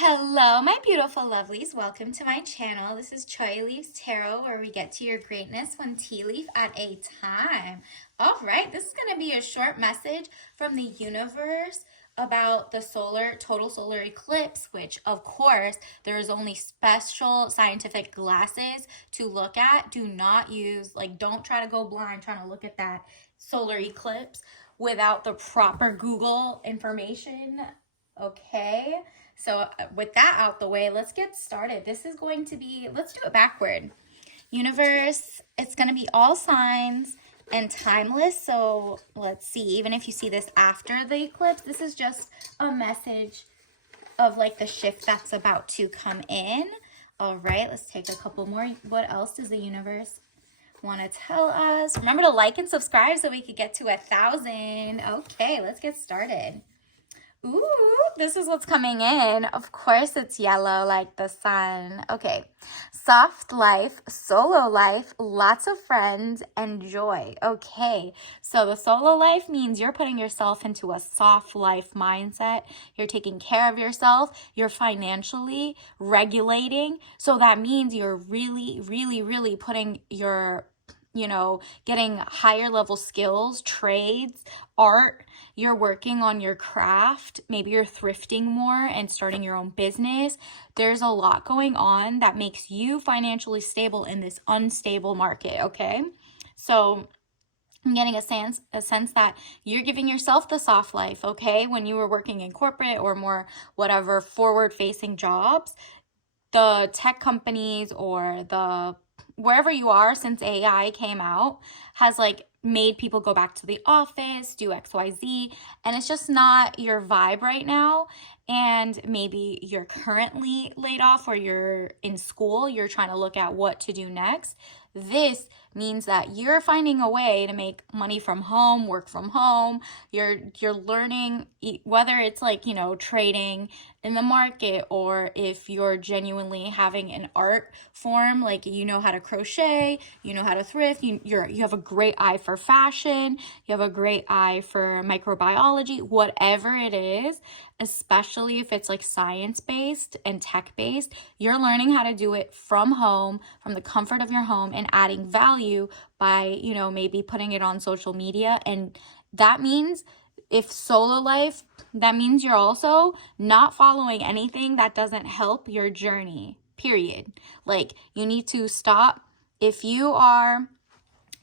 Hello, my beautiful lovelies. Welcome to my channel. This is Choi Leaves Tarot, where we get to your greatness one tea leaf at a time. All right, this is going to be a short message from the universe about the total solar eclipse, which of course there's only special scientific glasses to look at. Do not use, don't try to go blind trying to look at that solar eclipse without the proper Google information. Okay. So with that out the way, let's get started. This is going to be, let's do it backward. Universe, it's going to be all signs and timeless. So let's see, even if you see this after the eclipse, this is just a message of the shift that's about to come in. All right, let's take a couple more. What else does the universe want to tell us? Remember to like and subscribe so we could get to 1,000. Okay, let's get started. Ooh, this is what's coming in. Of course it's yellow like the sun. Okay. Soft life, solo life, lots of friends, and joy. Okay. So the solo life means you're putting yourself into a soft life mindset. You're taking care of yourself. You're financially regulating. So that means you're really putting your getting higher level skills, trades, art. You're working on your craft. Maybe you're thrifting more and starting your own business. There's a lot going on that makes you financially stable in this unstable market, okay? So I'm getting a sense that you're giving yourself the soft life, okay? When you were working in corporate or more whatever forward-facing jobs, the tech companies or the wherever you are since AI came out has made people go back to the office, do XYZ, and it's just not your vibe right now. And maybe you're currently laid off or you're in school, you're trying to look at what to do next. This means that you're finding a way to make money from home, work from home. You're learning, whether it's trading in the market, or if you're genuinely having an art form, you know how to crochet, you know how to thrift, you have a great eye for fashion, you have a great eye for microbiology, whatever it is, especially if it's science-based and tech-based, you're learning how to do it from home, from the comfort of your home, and adding value by, maybe putting it on social media. And that means if solo life, that means you're also not following anything that doesn't help your journey, period. You need to stop. If you are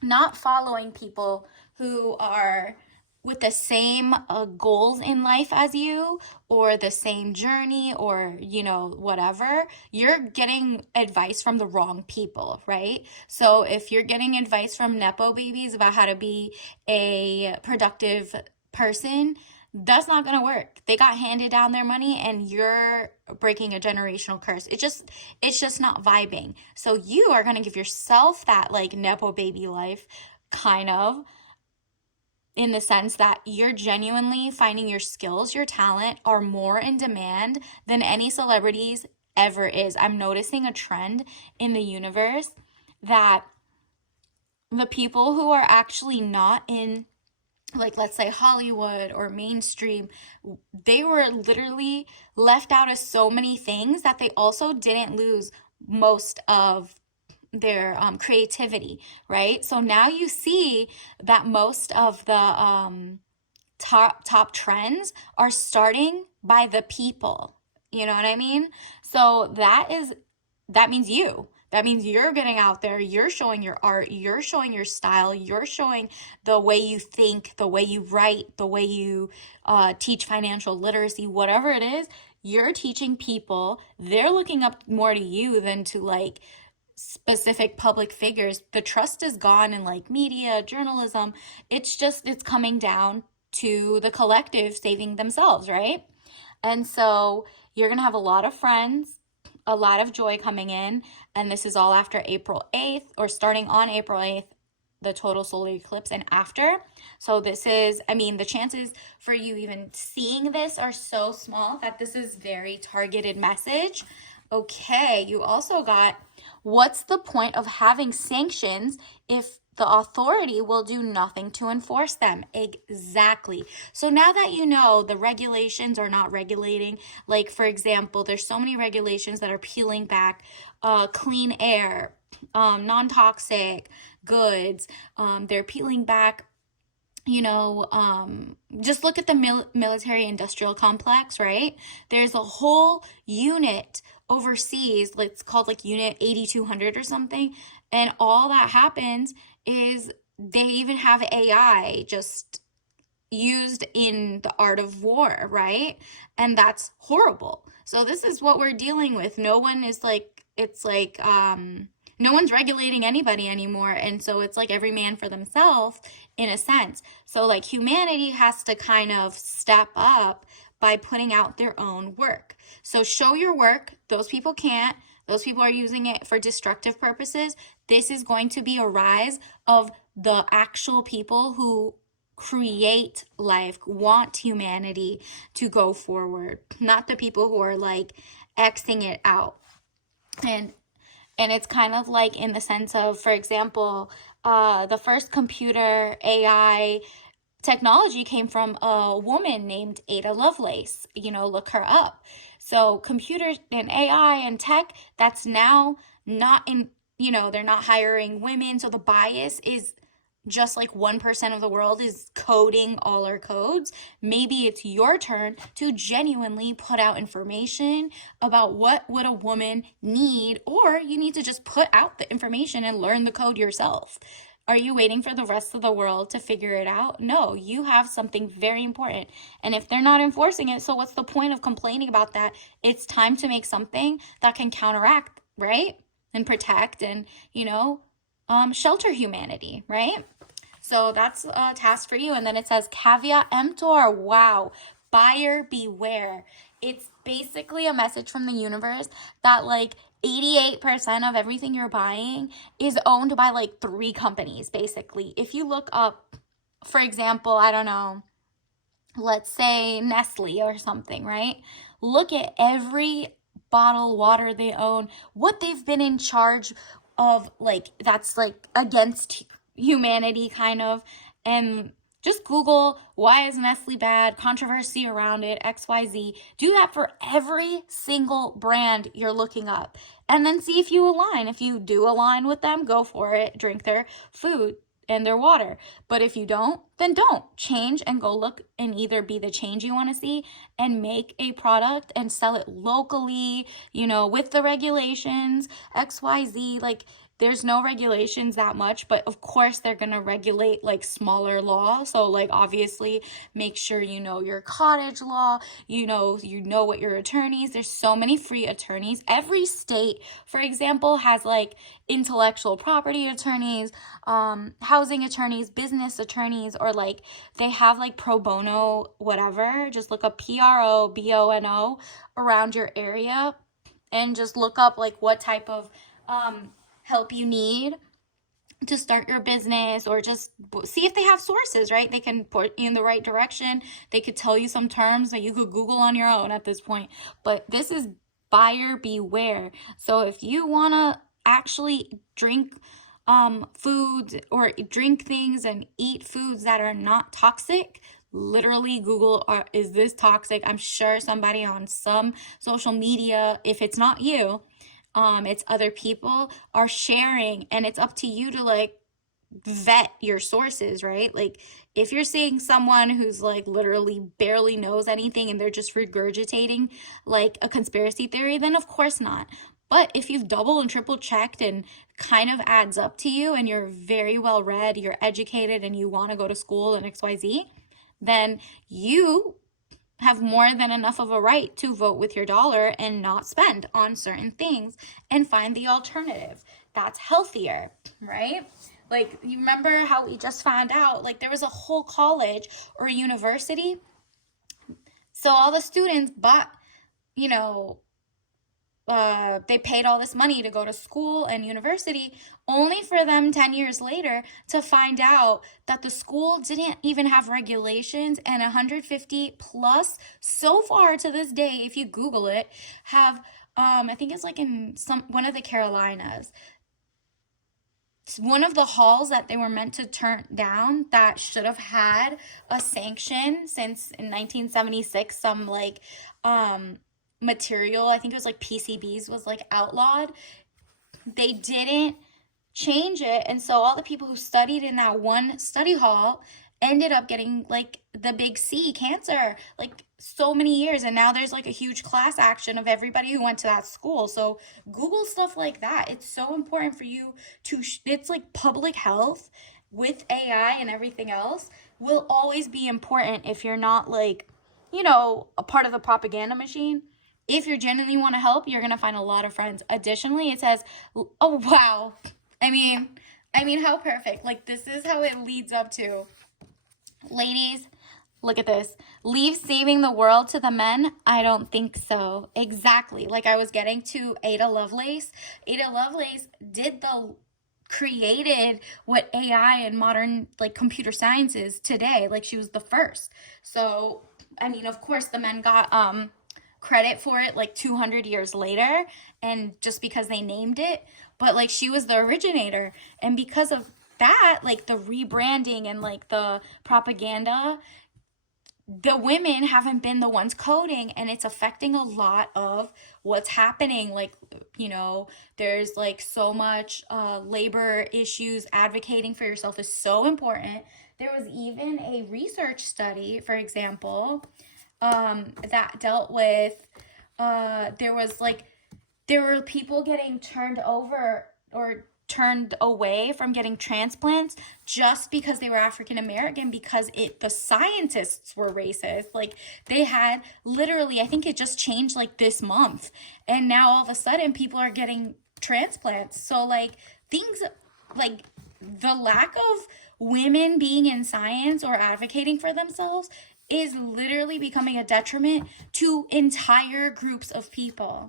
not following people who are with the same goals in life as you, or the same journey, or whatever, you're getting advice from the wrong people, right? So if you're getting advice from nepo babies about how to be a productive person, that's not gonna work. They got handed down their money and you're breaking a generational curse. It's just not vibing. So you are gonna give yourself that nepo baby life, kind of, in the sense that you're genuinely finding your skills, your talent are more in demand than any celebrities ever is. I'm noticing a trend in the universe that the people who are actually not in, let's say Hollywood or mainstream, they were literally left out of so many things that they also didn't lose most of their creativity, right? So now you see that most of the top trends are starting by the people. You know what I mean? So that means you. That means you're getting out there, you're showing your art, you're showing your style, you're showing the way you think, the way you write, the way you teach financial literacy, whatever it is, you're teaching people. They're looking up more to you than to specific public figures. The trust is gone in media, journalism. It's coming down to the collective saving themselves, right? And so you're going to have a lot of friends, a lot of joy coming in, and this is all after April 8th, or starting on April 8th, the total solar eclipse, and after. So this is, the chances for you even seeing this are so small that this is very targeted message. Okay, you also got, what's the point of having sanctions if the authority will do nothing to enforce them. Exactly. So now that you know the regulations are not regulating, like for example, there's so many regulations that are peeling back clean air, non-toxic goods. They're peeling back, just look at the military industrial complex, right? There's a whole unit overseas, it's called like Unit 8200 or something. And all that happens is they even have AI just used in the art of war, right? And that's horrible. So this is what we're dealing with. No one is like, it's like, no one's regulating anybody anymore. And so it's like every man for themselves in a sense. So like humanity has to kind of step up by putting out their own work. So show your work. Those people can't. Those people are using it for destructive purposes. This is going to be a rise of the actual people who create life, want humanity to go forward, not the people who are like Xing it out. And it's kind of like in the sense of, for example, the first computer AI technology came from a woman named Ada Lovelace. Look her up. So computers and AI and tech, that's now not in, they're not hiring women. So the bias is just like 1% of the world is coding all our codes. Maybe it's your turn to genuinely put out information about what would a woman need, or you need to just put out the information and learn the code yourself. Are you waiting for the rest of the world to figure it out? No, you have something very important. And if they're not enforcing it, so what's the point of complaining about that? It's time to make something that can counteract, right? And protect and, shelter humanity, right? So that's a task for you. And then it says caveat emptor. Wow. Buyer beware. It's basically a message from the universe that like 88% of everything you're buying is owned by like 3 companies, basically. If you look up, for example, I don't know, let's say Nestle or something, right? Look at every bottled water they own, what they've been in charge of, like that's like against humanity kind of. And just Google why is Nestle bad, controversy around it, XYZ. Do that for every single brand you're looking up, and then see if you align. If you do align with them, go for it. Drink their food and their water. But if you don't, then don't. Change and go look and either be the change you want to see and make a product and sell it locally, with the regulations, XYZ. Like, there's no regulations that much, but of course they're going to regulate like smaller law. So like obviously make sure you know your cottage law, you know what your attorneys, there's so many free attorneys. Every state, for example, has like intellectual property attorneys, housing attorneys, business attorneys, or like they have like pro bono, whatever. Just look up PROBONO around your area and just look up like what type of help you need to start your business, or just see if they have sources, right? They can point you in the right direction. They could tell you some terms that you could Google on your own at this point. But this is buyer beware. So if you want to actually drink foods or drink things and eat foods that are not toxic, literally Google, is this toxic? I'm sure somebody on some social media, if it's not you, it's other people, are sharing, and it's up to you to like vet your sources, right? Like if you're seeing someone who's like literally barely knows anything and they're just regurgitating like a conspiracy theory, then of course not. But if you've double and triple checked and kind of adds up to you and you're very well read, you're educated, and you want to go to school and XYZ, then you have more than enough of a right to vote with your dollar and not spend on certain things and find the alternative. That's healthier, right? Like, you remember how we just found out, like, there was a whole college or university. So all the students bought, they paid all this money to go to school and university, only for them 10 years later to find out that the school didn't even have regulations, and 150 plus so far to this day, if you Google it, have I think it's like in one of the Carolinas, one of the halls that they were meant to turn down that should have had a sanction, since in 1976 some like material, I think it was like PCBs, was like outlawed. They didn't change it, and so all the people who studied in that one study hall ended up getting like the big C, cancer, like so many years. And now there's like a huge class action of everybody who went to that school. So Google stuff like that. It's so important for you to it's like public health with AI and everything else will always be important if you're not like, a part of the propaganda machine. If you genuinely want to help, you're going to find a lot of friends. Additionally, it says, oh wow, I mean, how perfect. Like, this is how it leads up to. Ladies, look at this. Leave saving the world to the men? I don't think so. Exactly. Like I was getting to Ada Lovelace. Ada Lovelace created what AI and modern like computer science is today. Like she was the first. So, I mean, of course the men got credit for it like 200 years later, and just because they named it, but like she was the originator. And because of that, like the rebranding and like the propaganda, the women haven't been the ones coding, and it's affecting a lot of what's happening. Like, there's like so much labor issues. Advocating for yourself is so important. There was even a research study, for example, that dealt with there were people getting turned over or turned away from getting transplants just because they were African American, because the scientists were racist. Like they had literally, I think it just changed like this month, and now all of a sudden people are getting transplants. So like things like the lack of women being in science or advocating for themselves is literally becoming a detriment to entire groups of people.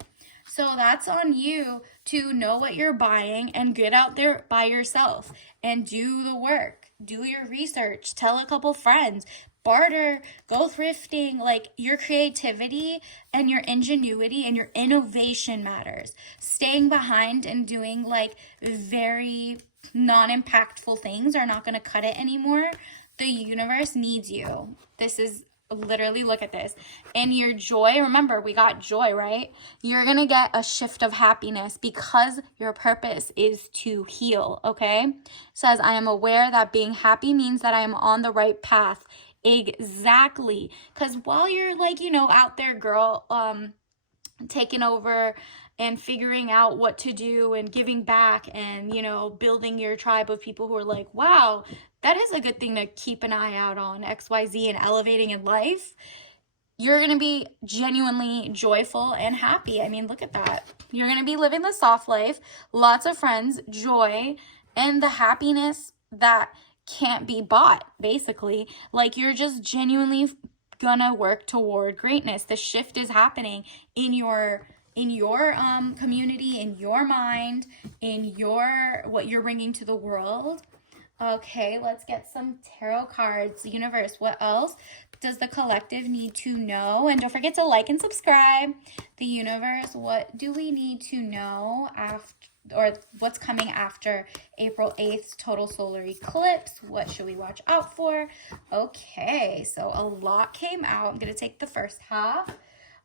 So that's on you to know what you're buying and get out there by yourself and do the work. Do your research. Tell a couple friends. Barter. Go thrifting. Like your creativity and your ingenuity and your innovation matters. Staying behind and doing like very non-impactful things are not going to cut it anymore. The universe needs you. This is literally, look at this. And your joy, remember, we got joy, right? You're going to get a shift of happiness because your purpose is to heal, okay? It says, I am aware that being happy means that I am on the right path. Exactly. Because while you're like, out there, girl, taking over and figuring out what to do and giving back and, building your tribe of people who are like, wow, that is a good thing to keep an eye out on, XYZ, and elevating in life, you're going to be genuinely joyful and happy. I mean, look at that. You're going to be living the soft life, lots of friends, joy, and the happiness that can't be bought, basically. Like you're just genuinely gonna work toward greatness. The shift is happening in your community, in your mind, in what you're bringing to the world. Okay, let's get some tarot cards. Universe, what else does the collective need to know? And don't forget to like and subscribe. The universe, what do we need to know after, or what's coming after April 8th total solar eclipse? What should we watch out for? Okay, so a lot came out. I'm going to take the first half.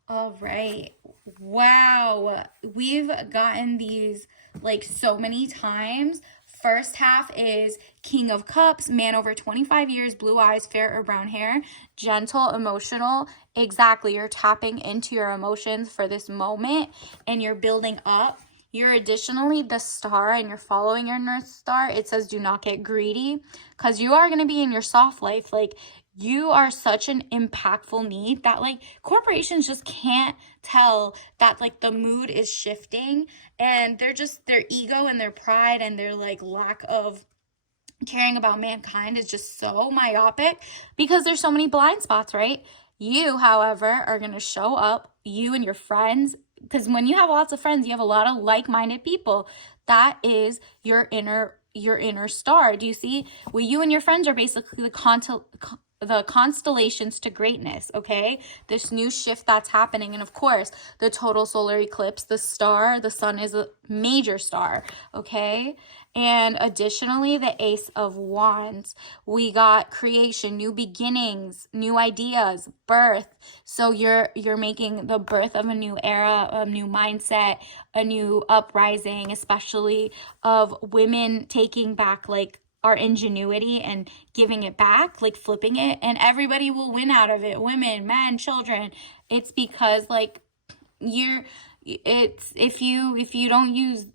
All right. Wow. We've gotten these like so many times. First half is King of Cups, man over 25 years, blue eyes, fair or brown hair, gentle, emotional. Exactly. You're tapping into your emotions for this moment and you're building up. You're additionally the star and you're following your North Star. It says do not get greedy because you are going to be in your soft life. Like you are such an impactful need that like corporations just can't tell that like the mood is shifting, and they're just, their ego and their pride and their like lack of caring about mankind is just so myopic because there's so many blind spots, right? You, however, are going to show up, you and your friends, because when you have lots of friends, you have a lot of like-minded people. That is your inner star. Do you see? Well, you and your friends are basically the the constellations to greatness, okay? This new shift that's happening. And of course, the total solar eclipse, the sun is a major star, okay? And additionally, the Ace of Wands. We got creation, new beginnings, new ideas, birth. So you're making the birth of a new era, a new mindset, a new uprising, especially of women taking back like our ingenuity and giving it back, like flipping it, and everybody will win out of it. Women, men, children. It's because like if you don't use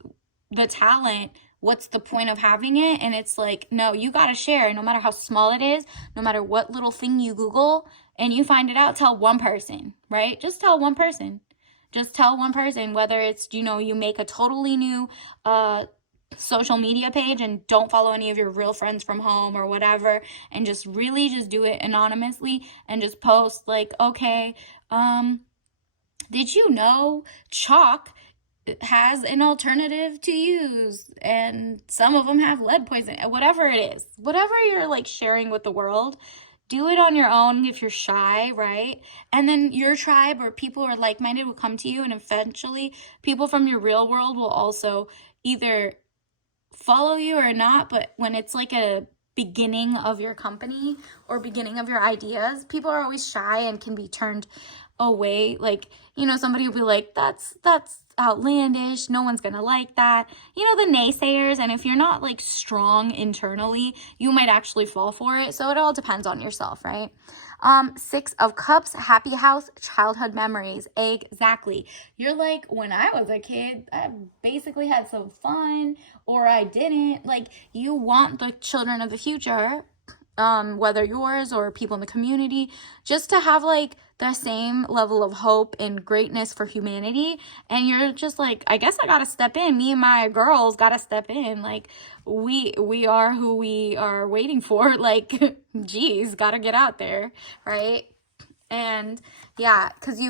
the talent, what's the point of having it? And it's like, no, you got to share, no matter how small it is, no matter what little thing you Google and you find it out, tell one person, right? Just tell one person. Just tell one person, whether it's, you make a totally new social media page and don't follow any of your real friends from home or whatever, and just really just do it anonymously and just post like, okay, did you know chalk has an alternative to use, and some of them have lead poison, whatever it is, whatever you're like sharing with the world, do it on your own if you're shy, right? And then your tribe or people who are like-minded will come to you, and eventually people from your real world will also either follow you or not. But when it's like a beginning of your company or beginning of your ideas, people are always shy and can be turned away. Like, somebody will be like, that's outlandish, no one's gonna like that, the naysayers. And if you're not like strong internally, you might actually fall for it. So it all depends on yourself, right? Six of Cups, happy house, childhood memories. Exactly. You're like, when I was a kid, I basically had some fun, or I didn't. Like, you want the children of the future, whether yours or people in the community, just to have like the same level of hope and greatness for humanity. And you're just like, I guess I gotta step in. Me and my girls gotta step in. Like, we are who we are waiting for. Like, geez, gotta get out there, right? And yeah, because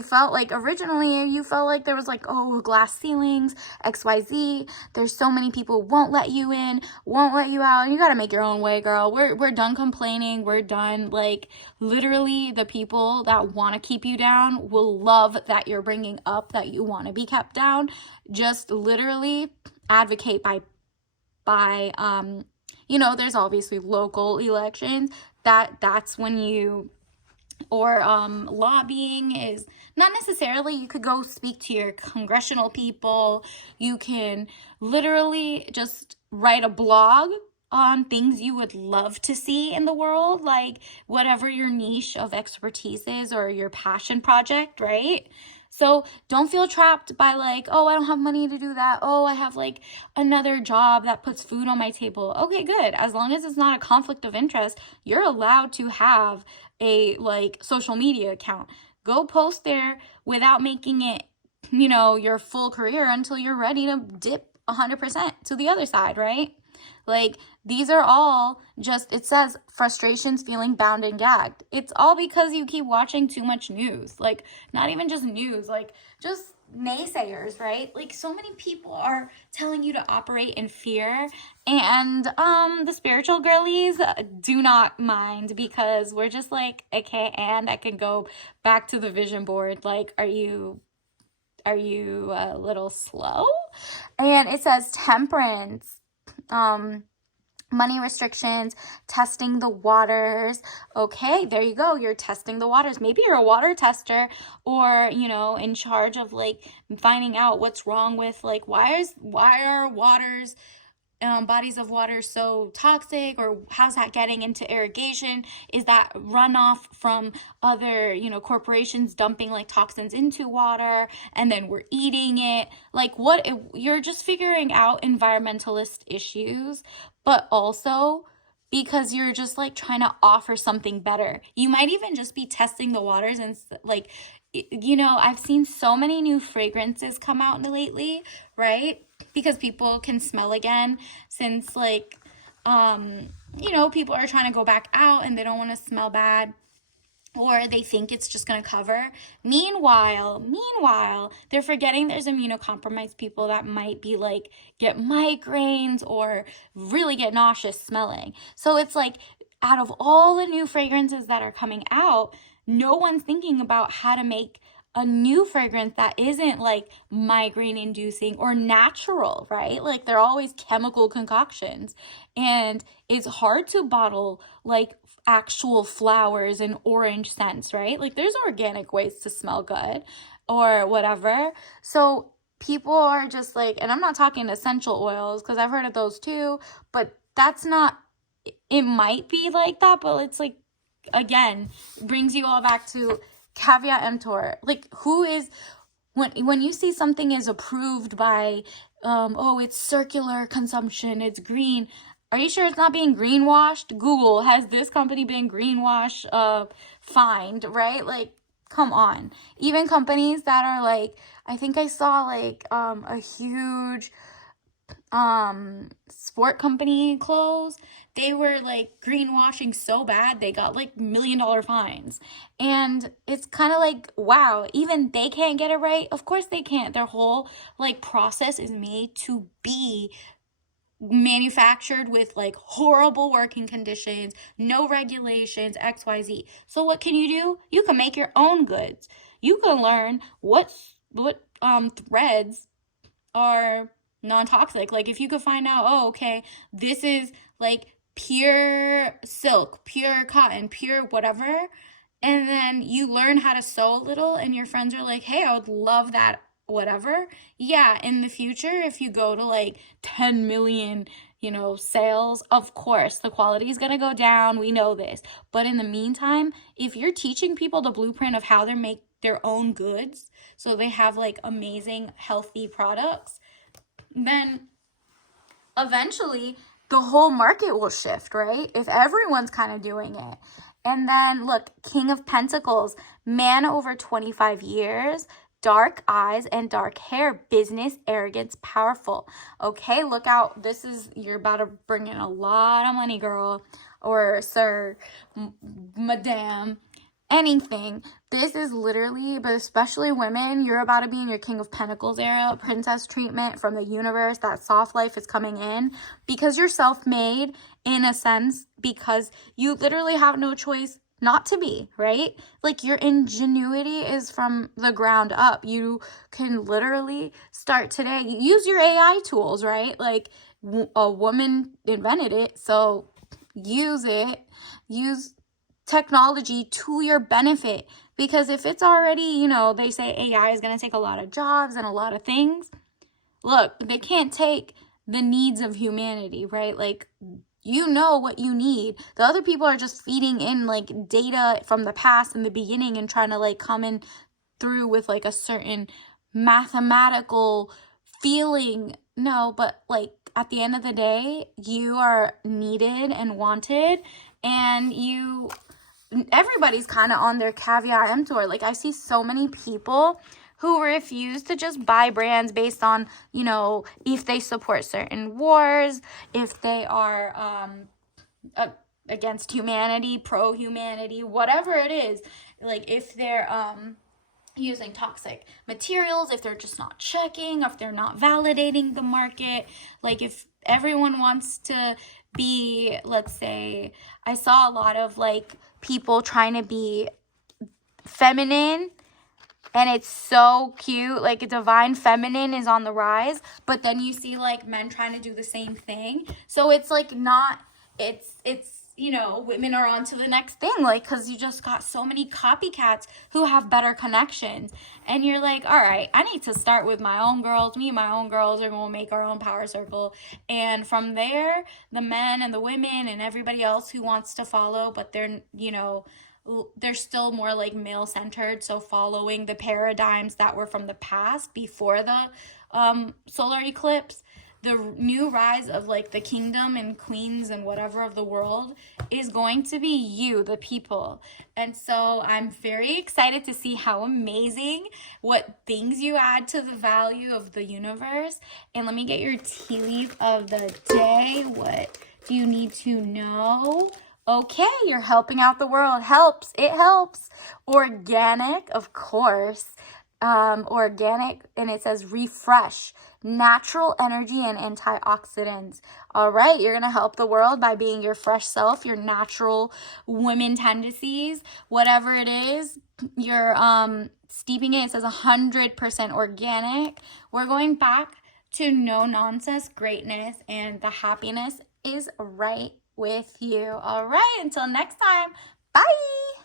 originally you felt like there was like, oh, glass ceilings, XYZ. There's so many people won't let you in, won't let you out. You got to make your own way, girl. We're done complaining. We're done. Like, literally, the people that want to keep you down will love that you're bringing up that you want to be kept down. Just literally advocate by there's obviously local elections. That's when you, or lobbying is not necessarily, you could go speak to your congressional people. You can literally just write a blog on things you would love to see in the world, like whatever your niche of expertise is or your passion project, right? So don't feel trapped by like, oh, I don't have money to do that. Oh, I have like another job that puts food on my table. Okay, good. As long as it's not a conflict of interest, you're allowed to have a like social media account. Go post there without making it, your full career until you're ready to dip 100% to the other side, right? Like, these are all just, it says frustrations, feeling bound and gagged. It's all because you keep watching too much news. Like, not even just news, like just naysayers, right? Like, so many people are telling you to operate in fear, and the spiritual girlies do not mind, because we're just like, okay, and I can go back to the vision board. Like, are you a little slow? And it says temperance, money restrictions, testing the waters. Okay, there you go. You're testing the waters. Maybe you're a water tester, or, in charge of like finding out what's wrong with like, why are waters, bodies of water so toxic, or how's that getting into irrigation? Is that runoff from other, corporations dumping like toxins into water, and then we're eating it? Like, you're just figuring out environmentalist issues, but also because you're just like trying to offer something better. You might even just be testing the waters, and like, I've seen so many new fragrances come out lately, right? Because people can smell again, since like, people are trying to go back out and they don't want to smell bad, or they think it's just going to cover. Meanwhile, they're forgetting there's immunocompromised people that might be like, get migraines or really get nauseous smelling. So it's like, out of all the new fragrances that are coming out, no one's thinking about how to make a new fragrance that isn't like migraine inducing or natural, right? Like they're always chemical concoctions, and it's hard to bottle like actual flowers and orange scents, right? Like there's organic ways to smell good or whatever. So people are just like, and I'm not talking essential oils because I've heard of those too, but that's not, it might be like that, but it's like, again, brings you all back to caveat emptor. Like, who is, when you see something is approved by, oh, it's circular consumption, it's green. Are you sure it's not being greenwashed? Google, has this company been greenwashed, fined, right? Like, come on. Even companies that are like, I think I saw like a huge sport company clothes, they were like greenwashing so bad they got like $1 million fines. And it's kind of like, wow, even they can't get it right. Of course they can't. Their whole like process is made to be manufactured with like horrible working conditions, no regulations, XYZ. So what can you do? You can make your own goods. You can learn what threads are non-toxic. Like if you could find out, oh, okay, this is like pure silk, pure cotton, pure whatever, and then you learn how to sew a little and your friends are like, hey, I would love that whatever. Yeah, in the future, if you go to like 10 million, sales, of course, the quality is going to go down. We know this. But in the meantime, if you're teaching people the blueprint of how to make their own goods so they have like amazing, healthy products, then eventually the whole market will shift, right? If everyone's kind of doing it. And then look, King of Pentacles, man over 25 years, dark eyes and dark hair, business, arrogance, powerful. Okay, look out. You're about to bring in a lot of money, girl, or sir, madame, anything. This is literally, but especially women, you're about to be in your King of Pentacles era, princess treatment from the universe. That soft life is coming in because you're self-made in a sense, because you literally have no choice not to be, right? Like your ingenuity is from the ground up. You can literally start today. Use your AI tools, right? Like a woman invented it, so use it. Use technology to your benefit, because if it's already, they say AI is going to take a lot of jobs and a lot of things. Look, they can't take the needs of humanity, right? Like, you know what you need. The other people are just feeding in like data from the past and the beginning and trying to like come in through with like a certain mathematical feeling. No, but like at the end of the day, you are needed and wanted, and everybody's kind of on their caveat emptor. Like I see so many people who refuse to just buy brands based on, if they support certain wars, if they are against humanity, pro-humanity, whatever it is. Like if they're using toxic materials, if they're just not checking, if they're not validating the market. Like if everyone wants to be, let's say, I saw a lot of like people trying to be feminine, and it's so cute, like a divine feminine is on the rise, but then you see like men trying to do the same thing. So it's like not, it's women are on to the next thing, like, because you just got so many copycats who have better connections, and you're like, all right, I need to start with my own girls. Me and my own girls are going to make our own power circle, and from there, the men and the women and everybody else who wants to follow, but they're still more like male-centered, so following the paradigms that were from the past before the solar eclipse. The new rise of like the kingdom and queens and whatever of the world is going to be you, the people. And so I'm very excited to see how amazing, what things you add to the value of the universe. And let me get your tea leaf of the day. What do you need to know? Okay, you're helping out the world. Helps. It helps. Organic, of course. organic, and it says refresh, natural energy and antioxidants. All right, you're gonna help the world by being your fresh self, your natural women tendencies, whatever it is. You're steeping it. It says 100% organic. We're going back to no nonsense greatness, and the happiness is right with you. All right, until next time, bye.